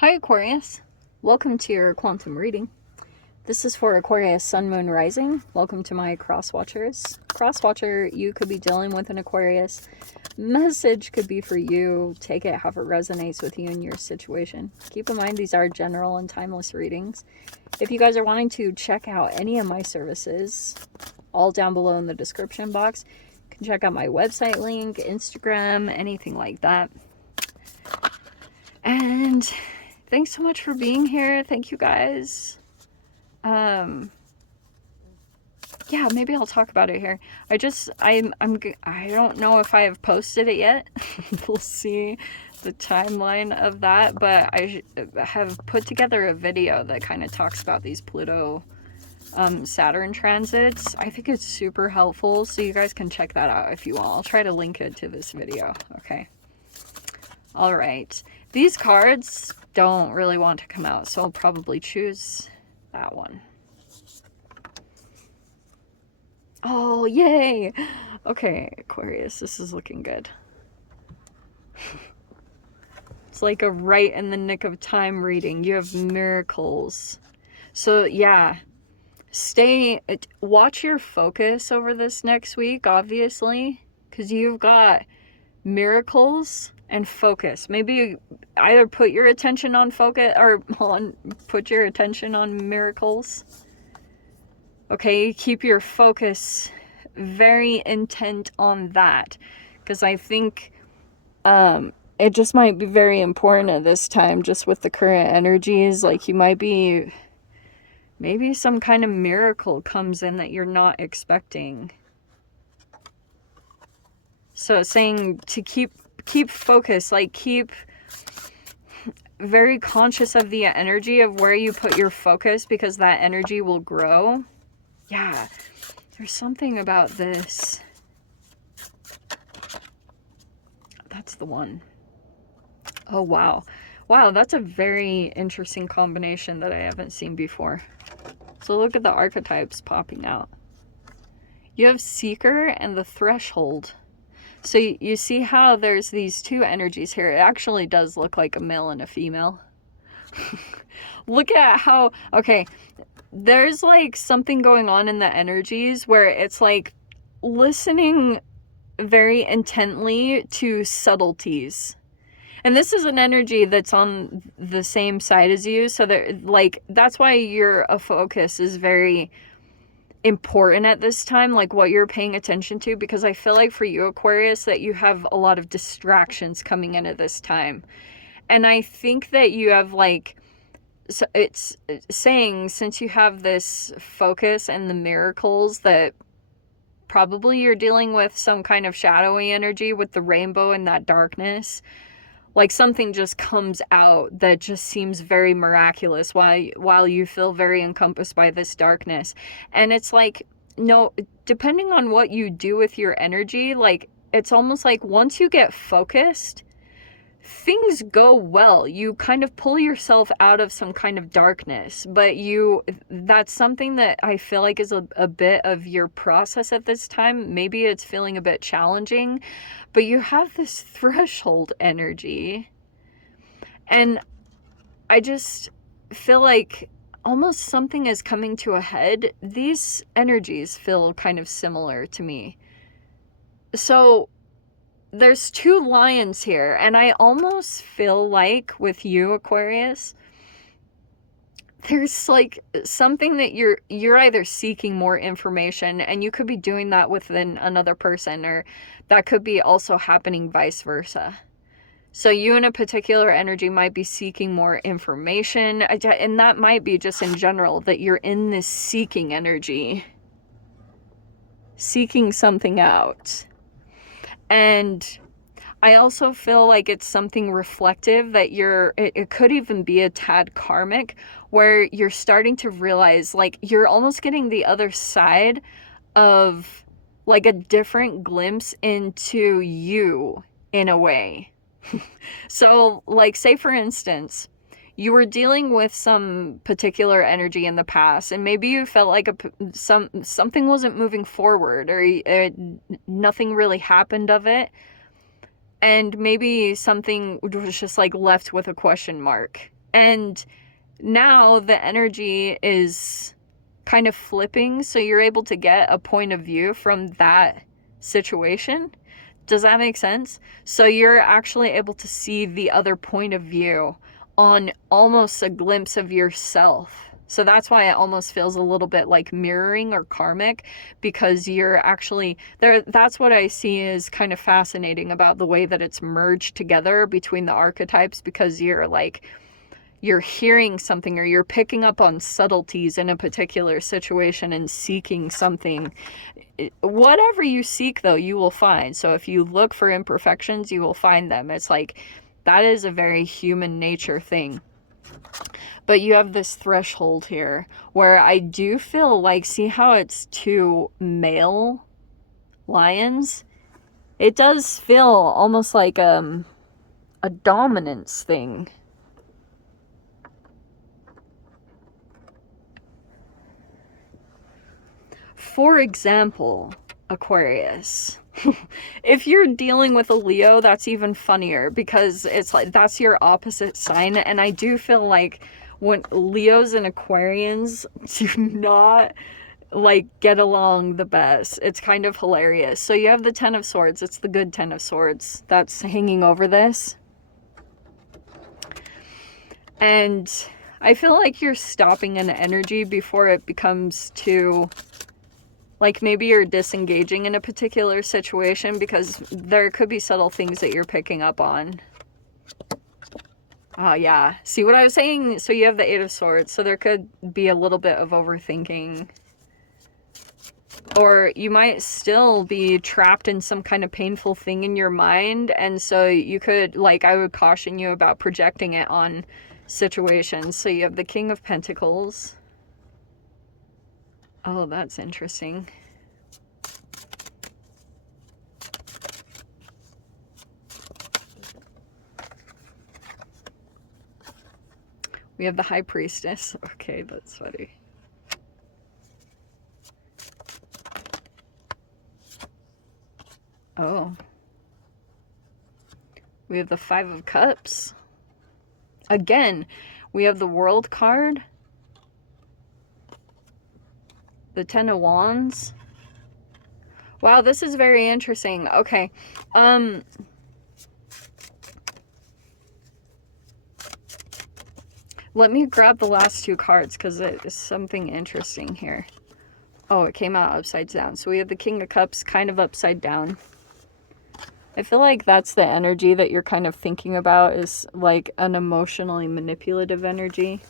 Hi Aquarius, welcome to your quantum reading. This is for Aquarius Sun, Moon, Rising. Welcome to my cross watchers. Cross watcher, you could be dealing with an Aquarius. Message could be for you. Take it how it resonates with you and your situation. Keep in mind these are general and timeless readings. If you guys are wanting to check out any of my services, all down below in the description box. You can check out my website link, Instagram, anything like that. And thanks so much for being here. Thank you guys. Yeah, maybe I'll talk about it here. I don't know if I have posted it yet. We'll see the timeline of that, but I have put together a video that kind of talks about these Pluto Saturn transits. I think it's super helpful, so you guys can check that out if you want. I'll try to link it to this video. Okay. All right. These cards don't really want to come out, so I'll probably choose that one. Oh, yay! Okay, Aquarius, this is looking good. It's like a right in the nick of time reading. You have miracles. So, yeah. Watch your focus over this next week, obviously, because you've got miracles and focus. Maybe either put your attention on focus or put your attention on miracles. Okay, keep your focus very intent on that, because I think it just might be very important at this time, just with the current energies. Like, you might be, maybe some kind of miracle comes in that you're not expecting. So it's saying to keep focus, like keep very conscious of the energy of where you put your focus, because that energy will grow. Yeah, there's something about this. That's the one. Oh, wow. Wow, that's a very interesting combination that I haven't seen before. So look at the archetypes popping out. You have Seeker and the Threshold. So you see how there's these two energies here. It actually does look like a male and a female. Look at how, okay, there's like something going on in the energies where it's like listening very intently to subtleties. And this is an energy that's on the same side as you. So that's why your focus is very important at this time, like what you're paying attention to, because I feel like for you, Aquarius, that you have a lot of distractions coming in at this time. And I think that you have so it's saying, since you have this focus and the miracles, that probably you're dealing with some kind of shadowy energy with the rainbow and that darkness. Like something just comes out that just seems very miraculous while you feel very encompassed by this darkness. And it's like, no, depending on what you do with your energy, like it's almost like once you get focused, things go well. You kind of pull yourself out of some kind of darkness, but that's something that I feel like is a bit of your process at this time. Maybe it's feeling a bit challenging, but you have this threshold energy, and I just feel like almost something is coming to a head. These energies feel kind of similar to me. So there's two lions here, and I almost feel like with you, Aquarius, there's like something that you're either seeking more information, and you could be doing that within another person, or that could be also happening vice versa. So you in a particular energy might be seeking more information, and that might be just in general that you're in this seeking energy, seeking something out. And I also feel like it's something reflective that it could even be a tad karmic, where you're starting to realize like you're almost getting the other side of like a different glimpse into you in a way. So like, say for instance, you were dealing with some particular energy in the past, and maybe you felt like something wasn't moving forward, or nothing really happened of it, and maybe something was just like left with a question mark. And now the energy is kind of flipping, so you're able to get a point of view from that situation. Does that make sense? So you're actually able to see the other point of view on almost a glimpse of yourself. So that's why it almost feels a little bit like mirroring or karmic, because you're actually there. That's what I see is kind of fascinating about the way that it's merged together between the archetypes, because you're hearing something, or you're picking up on subtleties in a particular situation and seeking something. Whatever you seek, though, you will find. So if you look for imperfections, you will find them. It's like, that is a very human nature thing. But you have this threshold here where I do feel like, see how it's two male lions? It does feel almost like a dominance thing. For example, Aquarius, if you're dealing with a Leo, that's even funnier, because it's like that's your opposite sign. And I do feel like when Leos and Aquarians do not like get along the best. It's kind of hilarious. So you have the Ten of Swords. It's the good Ten of Swords that's hanging over this. And I feel like you're stopping an energy before it becomes too... like maybe you're disengaging in a particular situation, because there could be subtle things that you're picking up on. Oh, yeah. See what I was saying? So you have the Eight of Swords. So there could be a little bit of overthinking. Or you might still be trapped in some kind of painful thing in your mind. And so you could, like, I would caution you about projecting it on situations. So you have the King of Pentacles. Oh, that's interesting. We have the High Priestess. Okay, that's funny. Oh. We have the Five of Cups. Again, we have the World card. The Ten of Wands. Wow, this is very interesting. Okay. Let me grab the last two cards, because it is something interesting here. Oh, it came out upside down. So we have the King of Cups kind of upside down. I feel like that's the energy that you're kind of thinking about, is like an emotionally manipulative energy.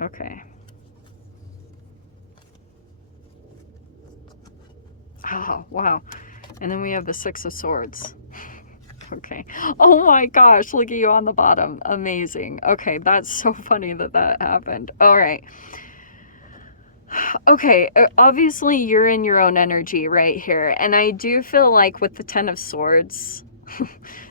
Okay. Oh, wow. And then we have the Six of Swords. Okay. Oh my gosh, look at you on the bottom. Amazing. Okay, that's so funny that that happened. All right. Okay, obviously you're in your own energy right here. And I do feel like with the Ten of Swords,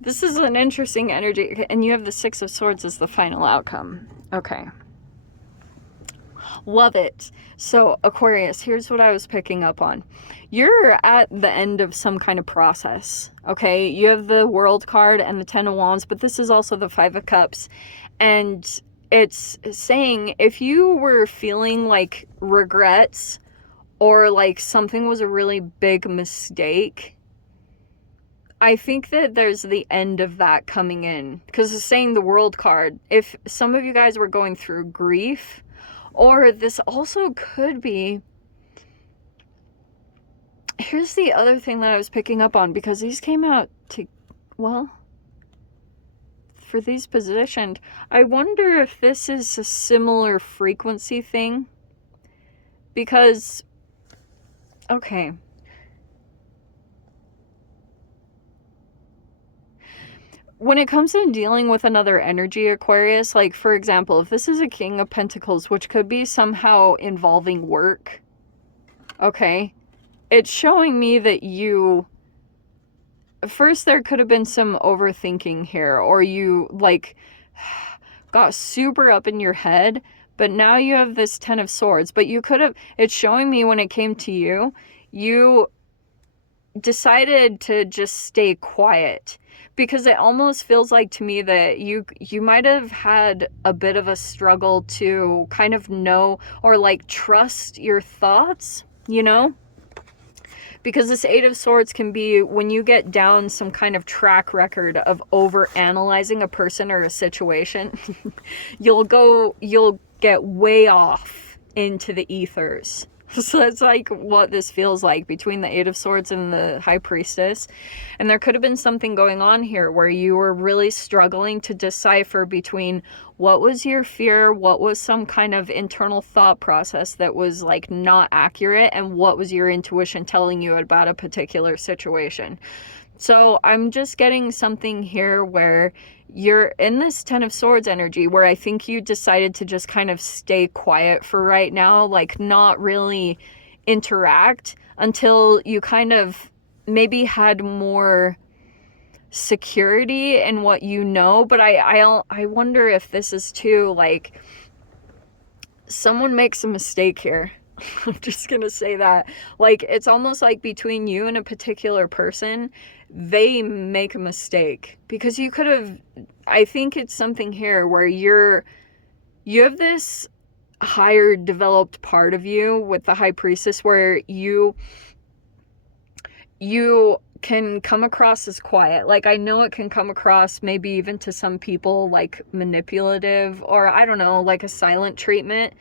this is an interesting energy. And you have the Six of Swords as the final outcome. Okay. Love it. So Aquarius, here's what I was picking up on. You're at the end of some kind of process. Okay, you have the World card and the Ten of Wands, but this is also the Five of Cups. And it's saying if you were feeling like regrets, or like something was a really big mistake, I think that there's the end of that coming in. Because it's saying the World card. If some of you guys were going through grief, or this also could be... Here's the other thing that I was picking up on, because these came out to... well, for these positioned, I wonder if this is a similar frequency thing. Because... okay. When it comes to dealing with another energy, Aquarius, like, for example, if this is a King of Pentacles, which could be somehow involving work, okay, it's showing me that you... first, there could have been some overthinking here, or you, like, got super up in your head, but now you have this Ten of Swords. But you could have... it's showing me when it came to you, you decided to just stay quiet, because it almost feels like to me that you might have had a bit of a struggle to kind of know or like trust your thoughts, you know? Because this Eight of Swords can be when you get down some kind of track record of over analyzing a person or a situation, you'll get way off into the ethers. So that's like what this feels like between the Eight of Swords and the High Priestess. And there could have been something going on here where you were really struggling to decipher between what was your fear, what was some kind of internal thought process that was like not accurate, and what was your intuition telling you about a particular situation. So I'm just getting something here where you're in this Ten of Swords energy where I think you decided to just kind of stay quiet for right now, like not really interact until you kind of maybe had more security in what you know. But I wonder if this is too like someone makes a mistake here. I'm just gonna say that. Like, it's almost like between you and a particular person, they make a mistake. Because you could have, I think it's something here where you have this higher developed part of you with the High Priestess where you can come across as quiet. Like, I know it can come across maybe even to some people like manipulative, or I don't know, like a silent treatment.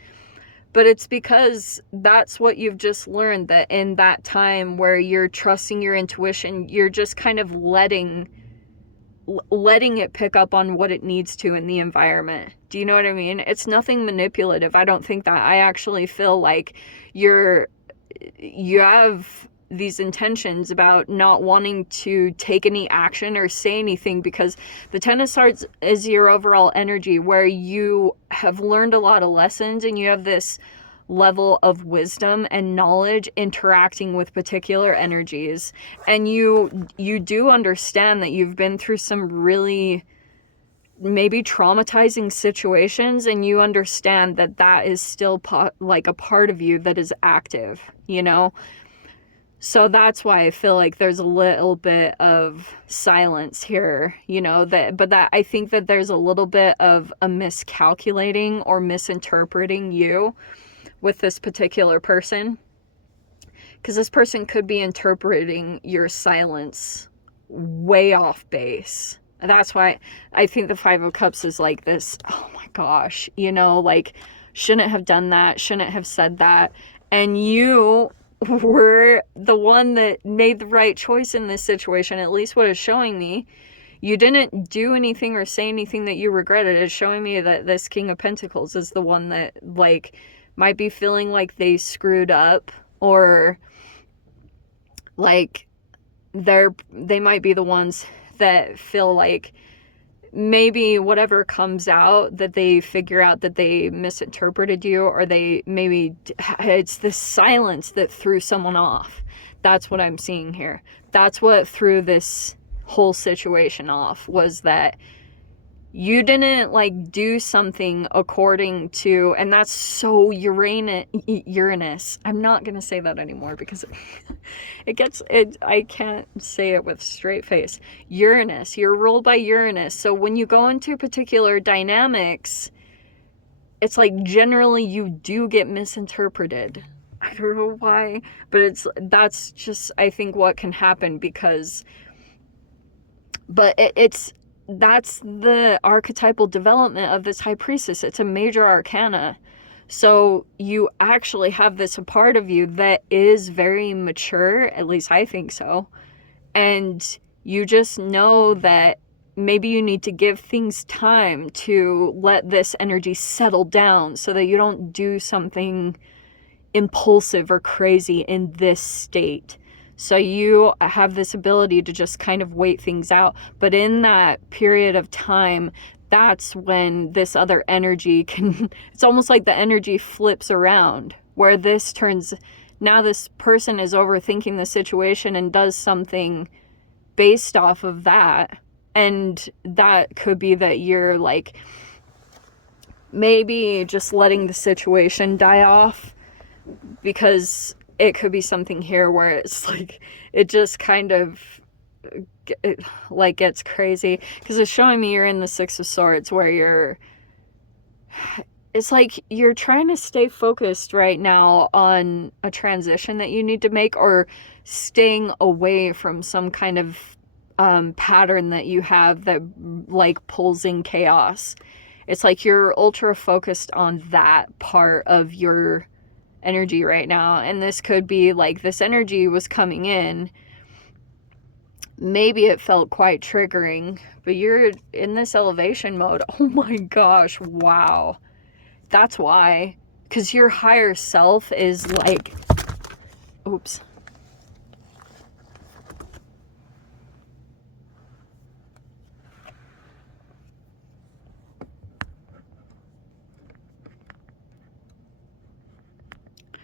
But it's because that's what you've just learned, that in that time where you're trusting your intuition, you're just kind of letting it pick up on what it needs to in the environment. Do you know what I mean? It's nothing manipulative. I don't think that. I actually feel like you have these intentions about not wanting to take any action or say anything, because the Ten of Swords is your overall energy where you have learned a lot of lessons and you have this level of wisdom and knowledge interacting with particular energies, and you do understand that you've been through some really maybe traumatizing situations, and you understand that that is still like a part of you that is active, you know? So that's why I feel like there's a little bit of silence here, you know, but I think that there's a little bit of a miscalculating or misinterpreting you with this particular person. Because this person could be interpreting your silence way off base. That's why I think the Five of Cups is like this, oh my gosh, you know, like, shouldn't have done that, shouldn't have said that. And you were the one that made the right choice in this situation, at least what it's showing me. You didn't do anything or say anything that you regretted. It's showing me that this King of Pentacles is the one that, like, might be feeling like they screwed up, or like they might be the ones that feel like maybe whatever comes out, that they figure out that they misinterpreted you, or they maybe, it's this silence that threw someone off. That's what I'm seeing here. That's what threw this whole situation off, was that you didn't like do something according to, and that's so Uranus. I'm not gonna say that anymore because I can't say it with straight face. Uranus, you're ruled by Uranus. So when you go into particular dynamics, it's like generally you do get misinterpreted. I don't know why, but that's just, I think, what can happen, because that's the archetypal development of this High Priestess. It's a major arcana. So you actually have this part of you that is very mature, at least I think so. And you just know that maybe you need to give things time to let this energy settle down so that you don't do something impulsive or crazy in this state. So you have this ability to just kind of wait things out. But in that period of time, that's when this other energy can, it's almost like the energy flips around, where this turns, now this person is overthinking the situation and does something based off of that. And that could be that you're like maybe just letting the situation die off, because it could be something here where it's like, it just kind of, it, like, gets crazy. Because it's showing me you're in the Six of Swords, where it's like you're trying to stay focused right now on a transition that you need to make, or staying away from some kind of pattern that you have that like pulls in chaos. It's like you're ultra focused on that part of your energy right now. And this could be like, this energy was coming in, maybe it felt quite triggering, but you're in this elevation mode. Oh my gosh, wow. That's why. Because your higher self is like, oops.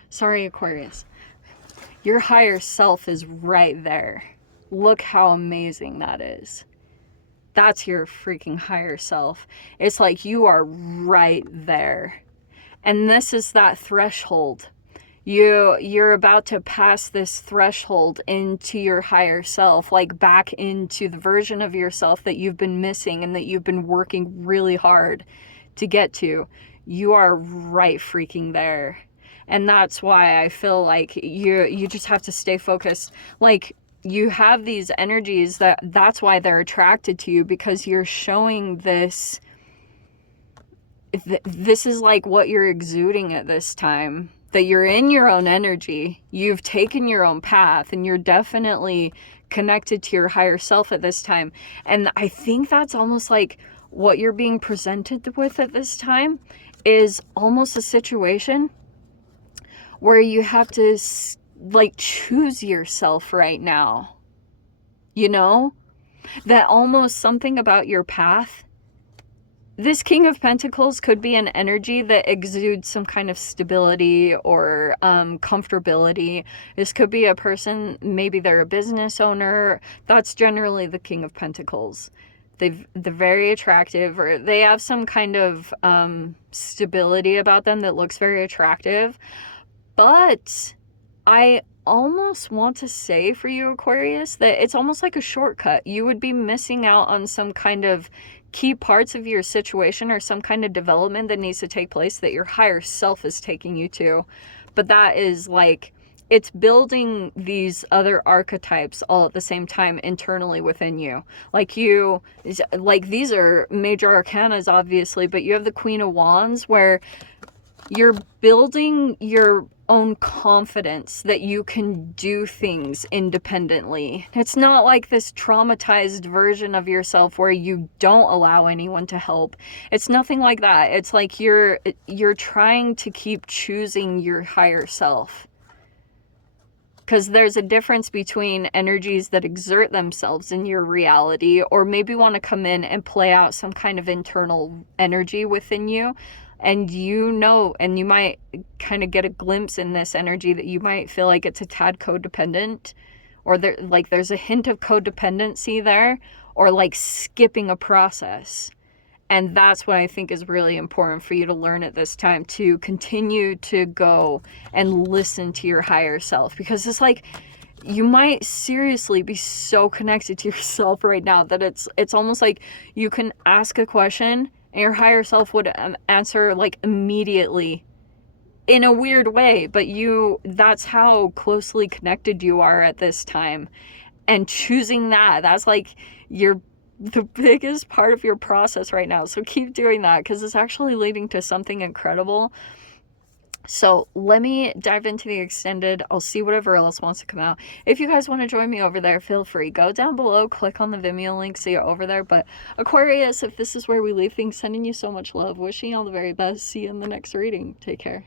Sorry, Aquarius. Your higher self is right there. Look how amazing that is. That's your freaking higher self. It's like you are right there. And this is that threshold. You're about to pass this threshold into your higher self, like back into the version of yourself that you've been missing and that you've been working really hard to get to. You are right freaking there. And that's why I feel like you just have to stay focused. Like, you have these energies that's why they're attracted to you, because you're showing this. This is like what you're exuding at this time, that you're in your own energy, you've taken your own path, and you're definitely connected to your higher self at this time. And I think that's almost like what you're being presented with at this time is almost a situation where you have to like choose yourself right now. You know, that almost something about your path. This King of Pentacles could be an energy that exudes some kind of stability or comfortability. This could be a person, maybe they're a business owner. That's generally the King of Pentacles. They're very attractive, or they have some kind of stability about them that looks very attractive. But I almost want to say for you, Aquarius, that it's almost like a shortcut. You would be missing out on some kind of key parts of your situation, or some kind of development that needs to take place that your higher self is taking you to. But that is like, it's building these other archetypes all at the same time internally within you. Like these are major arcanas, obviously, but you have the Queen of Wands, where you're building your own confidence that you can do things independently. It's not like this traumatized version of yourself where you don't allow anyone to help. It's nothing like that. It's like you're trying to keep choosing your higher self. Because there's a difference between energies that exert themselves in your reality, or maybe want to come in and play out some kind of internal energy within you. And and you might kind of get a glimpse in this energy that you might feel like it's a tad codependent, or there's a hint of codependency there, or like skipping a process. And that's what I think is really important for you to learn at this time, to continue to go and listen to your higher self. Because it's like, you might seriously be so connected to yourself right now that it's almost like you can ask a question and your higher self would answer like immediately in a weird way, but that's how closely connected you are at this time. And choosing that's like the biggest part of your process right now. So keep doing that, because it's actually leading to something incredible. So let me dive into the extended. I'll see whatever else wants to come out. If you guys want to join me over there, feel free. Go down below, click on the Vimeo link so you're over there. But Aquarius, if this is where we leave things, sending you so much love. Wishing you all the very best. See you in the next reading. Take care.